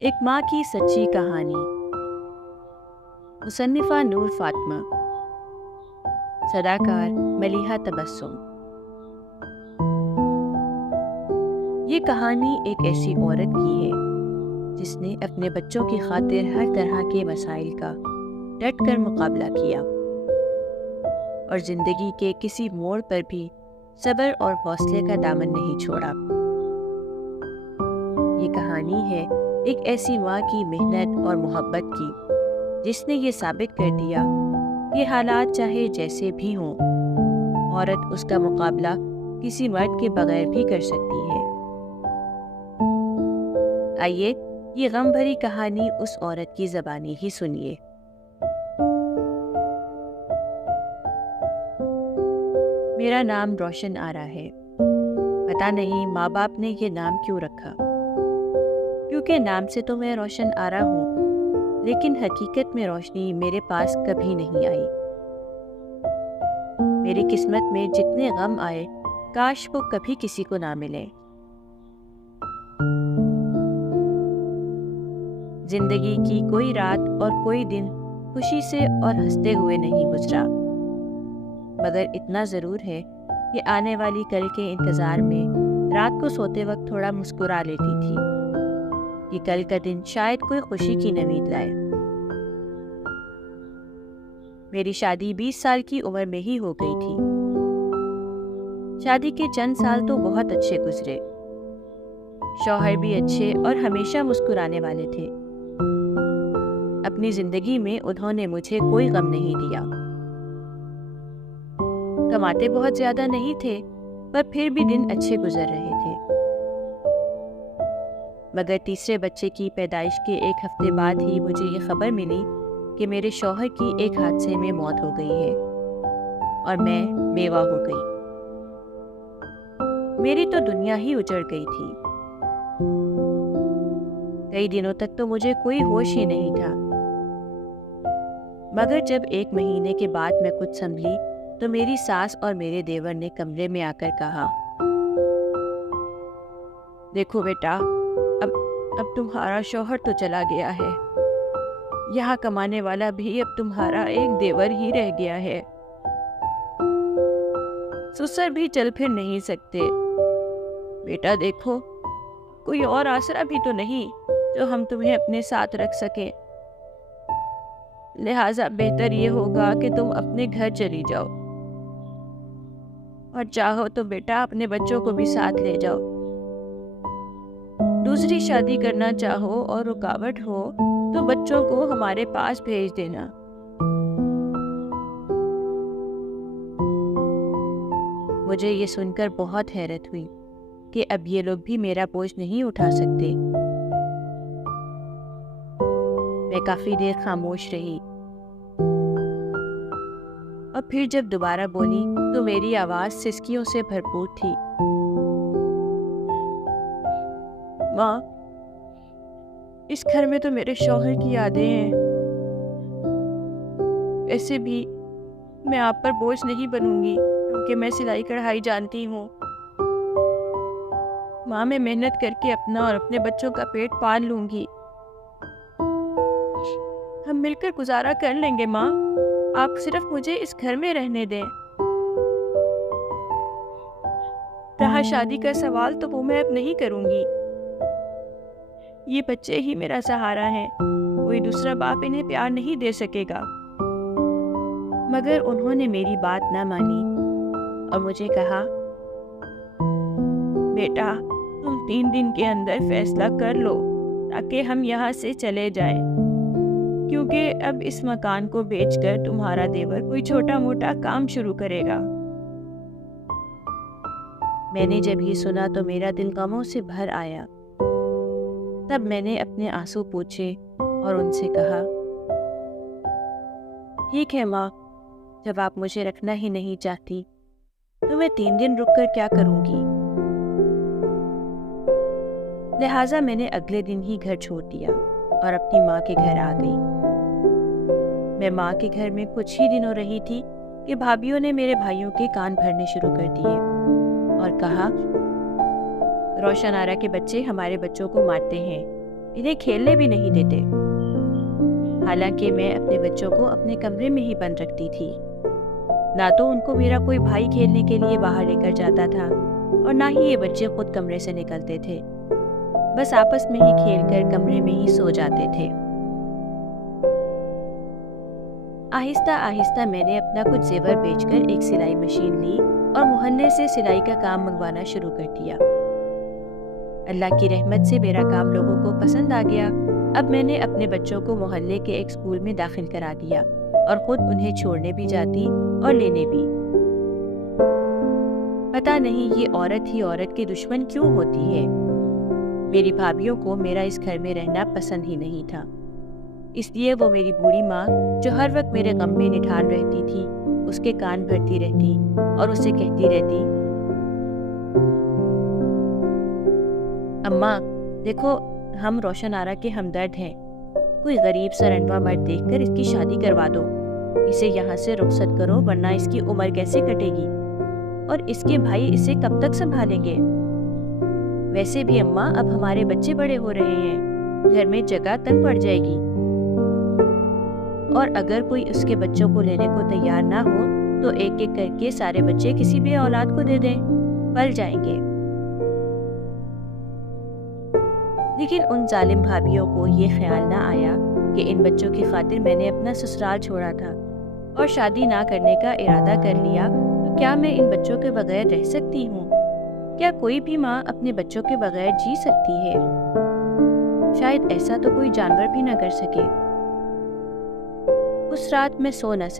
ایک ماں کی سچی کہانی، مصنفہ نور فاطمہ، صداکار ملیحہ تبسم۔ یہ کہانی ایک ایسی عورت کی ہے جس نے اپنے بچوں کی خاطر ہر طرح کے مسائل کا ڈٹ کر مقابلہ کیا اور زندگی کے کسی موڑ پر بھی صبر اور حوصلے کا دامن نہیں چھوڑا۔ یہ کہانی ہے ایک ایسی ماں کی محنت اور محبت کی جس نے یہ ثابت کر دیا کہ حالات چاہے جیسے بھی ہوں، عورت اس کا مقابلہ کسی مرد کے بغیر بھی کر سکتی ہے۔ آئیے یہ غم بھری کہانی اس عورت کی زبانی ہی سنیے۔ میرا نام روشن آرا ہے۔ پتہ نہیں ماں باپ نے یہ نام کیوں رکھا، کیونکہ نام سے تو میں روشن آرا ہوں، لیکن حقیقت میں روشنی میرے پاس کبھی نہیں آئی۔ میری قسمت میں جتنے غم آئے کاش وہ کبھی کسی کو نہ ملے۔ زندگی کی کوئی رات اور کوئی دن خوشی سے اور ہنستے ہوئے نہیں گزرا، مگر اتنا ضرور ہے کہ آنے والی کل کے انتظار میں رات کو سوتے وقت تھوڑا مسکرا لیتی تھی کہ کل کا دن شاید کوئی خوشی کی نوید لائے۔ میری شادی 20 سال کی عمر میں ہی ہو گئی تھی۔ شادی کے چند سال تو بہت اچھے گزرے، شوہر بھی اچھے اور ہمیشہ مسکرانے والے تھے۔ اپنی زندگی میں انہوں نے مجھے کوئی غم نہیں دیا۔ کماتے بہت زیادہ نہیں تھے، پر پھر بھی دن اچھے گزر رہے تھے۔ مگر تیسرے بچے کی پیدائش کے ایک ہفتے بعد ہی مجھے یہ خبر ملی کہ میرے شوہر کی ایک حادثے میں موت ہو گئی ہے اور میں بیوہ ہو گئی۔ میری تو دنیا ہی اجڑ گئی تھی۔ کئی دنوں تک تو مجھے کوئی ہوش ہی نہیں تھا، مگر جب 1 مہینے کے بعد میں کچھ سنبھلی تو میری ساس اور میرے دیور نے کمرے میں آ کر کہا، دیکھو بیٹا، اب تمہارا شوہر تو چلا گیا ہے، یہاں کمانے والا بھی اب تمہارا ایک دیور ہی رہ گیا ہے۔ سسر بھی چل پھر نہیں سکتے۔ بیٹا دیکھو، کوئی اور آسرا بھی تو نہیں جو ہم تمہیں اپنے ساتھ رکھ سکیں، لہٰذا بہتر یہ ہوگا کہ تم اپنے گھر چلی جاؤ، اور چاہو تو بیٹا اپنے بچوں کو بھی ساتھ لے جاؤ۔ دوسری شادی کرنا چاہو اور رکاوٹ ہو تو بچوں کو ہمارے پاس بھیج دینا۔ مجھے یہ سن کر بہت حیرت ہوئی کہ اب یہ لوگ بھی میرا بوجھ نہیں اٹھا سکتے۔ میں کافی دیر خاموش رہی، اور پھر جب دوبارہ بولی تو میری آواز سسکیوں سے بھرپور تھی۔ ماں، اس گھر میں تو میرے شوہر کی یادیں ہیں، ویسے بھی میں آپ پر بوجھ نہیں بنوں گی کیونکہ میں سلائی کڑھائی جانتی ہوں۔ ماں، میں محنت کر کے اپنا اور اپنے بچوں کا پیٹ پال لوں گی، ہم مل کر گزارا کر لیں گے۔ ماں، آپ صرف مجھے اس گھر میں رہنے دیں۔ رہا شادی کا سوال تو وہ میں اب نہیں کروں گی، یہ بچے ہی میرا سہارا ہیں، کوئی دوسرا باپ انہیں پیار نہیں دے سکے گا۔ مگر انہوں نے میری بات نہ مانی اور مجھے کہا، بیٹا تم 3 دن کے اندر فیصلہ کر لو تاکہ ہم یہاں سے چلے جائیں، کیونکہ اب اس مکان کو بیچ کر تمہارا دیور کوئی چھوٹا موٹا کام شروع کرے گا۔ میں نے جب یہ سنا تو میرا دل غموں سے بھر آیا۔ تب میں نے اپنے آنسو پوچھے اور ان سے کہا، ٹھیک ہے ماں، جب آپ مجھے رکھنا ہی نہیں چاہتی تو میں 3 دن رک کر کیا کروں گی؟ لہٰذا میں نے اگلے دن ہی گھر چھوڑ دیا اور اپنی ماں کے گھر آ گئی۔ میں ماں کے گھر میں کچھ ہی دنوں رہی تھی کہ بھابھیوں نے میرے بھائیوں کے کان بھرنے شروع کر دیے اور کہا، روشن آرا کے بچے ہمارے بچوں کو مارتے ہیں، انہیں کھیلنے بھی نہیں دیتے۔ حالانکہ میں اپنے بچوں کو اپنے کمرے میں ہی بند رکھتی تھی۔ نہ تو ان کو میرا کوئی بھائی کھیلنے کے لیے باہر لے کر جاتا تھا اور نہ ہی یہ بچے خود کمرے سے نکلتے تھے، بس آپس میں ہی کھیل کر کمرے میں ہی سو جاتے تھے۔ آہستہ آہستہ میں نے اپنا کچھ زیور بیچ کر ایک سلائی مشین لی اور محلے سے سلائی کا کام منگوانا شروع کر دیا۔ اللہ کی رحمت سے میرا کام لوگوں کو پسند آ گیا۔ اب میں نے اپنے بچوں کو محلے کے ایک اسکول میں داخل کرا دیا اور خود انہیں چھوڑنے بھی جاتی اور لینے بھی۔ پتہ نہیں یہ عورت ہی عورت کی دشمن کیوں ہوتی ہے۔ میری بھابھیوں کو میرا اس گھر میں رہنا پسند ہی نہیں تھا، اس لیے وہ میری بوڑھی ماں جو ہر وقت میرے غم میں نٹھان رہتی تھی، اس کے کان بھرتی رہتی اور اسے کہتی رہتی، اماں دیکھو، ہم روشن آرا کے ہمدرد ہیں، کوئی غریب سا رنڈوا مرد دیکھ کر اس کی شادی کروا دو، اسے یہاں سے رخصت کرو ورنہ اس کی عمر کیسے کٹے گی اور اس کے بھائی اسے کب تک سنبھالیں گے۔ ویسے بھی اماں اب ہمارے بچے بڑے ہو رہے ہیں، گھر میں جگہ تنگ پڑ جائے گی، اور اگر کوئی اس کے بچوں کو لینے کو تیار نہ ہو تو ایک ایک کر کے سارے بچے کسی بھی اولاد کو دے دیں، پل جائیں گے۔ لیکن ان ظالم بھابھیوں کو یہ خیال نہ آیا کہ ان بچوں کی خاطر میں نے اپنا سسرال چھوڑا تھا اور شادی نہ کرنے کا ارادہ کر لیا، تو کیا میں ان بچوں کے بغیر رہ سکتی ہوں؟ کیا کوئی بھی ماں اپنے بچوں کے بغیر جی سکتی ہے؟ شاید ایسا تو کوئی جانور بھی نہ کر سکے۔ اس رات میں سو نہ سکی۔